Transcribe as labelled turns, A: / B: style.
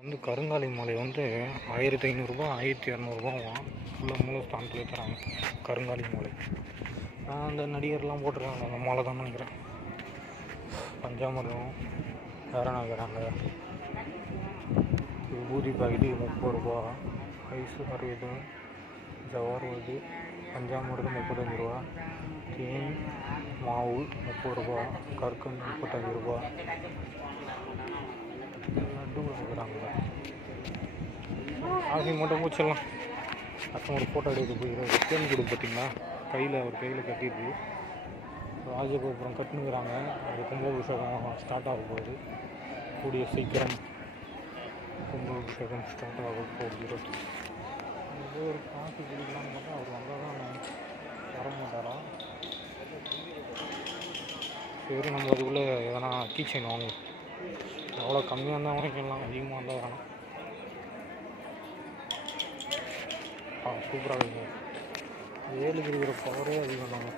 A: வந்து கருங்காலி மாலை வந்து ஆயிரத்தி ஐநூறுரூபா ஆயிரத்தி இரநூறுபாவும் ஃபுல்லாக மூல ஸ்தானத்துலேயே தராங்க கருங்காலி மாலை. அந்த நடிகர்லாம் போட்டிருக்காங்க அந்த மாலை தான் நினைக்கிறேன். பஞ்சாமிரம் வேற என்ன வைக்கிறாங்க விபூதி பாக்கெட்டு முப்பது ரூபா ஐஸ் அறுபது ஜவார் பஞ்சாமிரதம் முப்பத்தஞ்சு ரூபா தேன் மாவு முப்பது ரூபா கற்கண்டு முப்பத்தஞ்சு ரூபா. ஆகி மட்டும் போச்சிடலாம் அப்புறம் ஒரு ஃபோட்டோ எடுக்க போய் தேன் கொடு பார்த்தீங்களா? கையில் ஒரு கையில் கட்டிட்டு ராஜகோபுரம் கட்டுனுங்கிறாங்க. அது கும்பாபிஷேகம் ஸ்டார்ட் ஆக போகுது. கூடிய சீக்கிரம் கும்பாபிஷேகம் ஸ்டார்ட் ஆக போகுது. ஏதோ ஒரு காசு குடிக்கலாம்னு பார்த்தா அவர் வந்தால் தான் வர மாட்டாராம் சரி நம்ம அதுக்குள்ளே எதனா கீச்சைன் வாங்குவோம். எவ்வளோ கம்மியாக இருந்தால் வாங்கிக்கலாம் அதிகமாக இருந்தால் வேணாம். ஆ சூப்பராக இருக்குங்க ஏழுக்கு இருக்கிற பவரே அதிகம் தான்.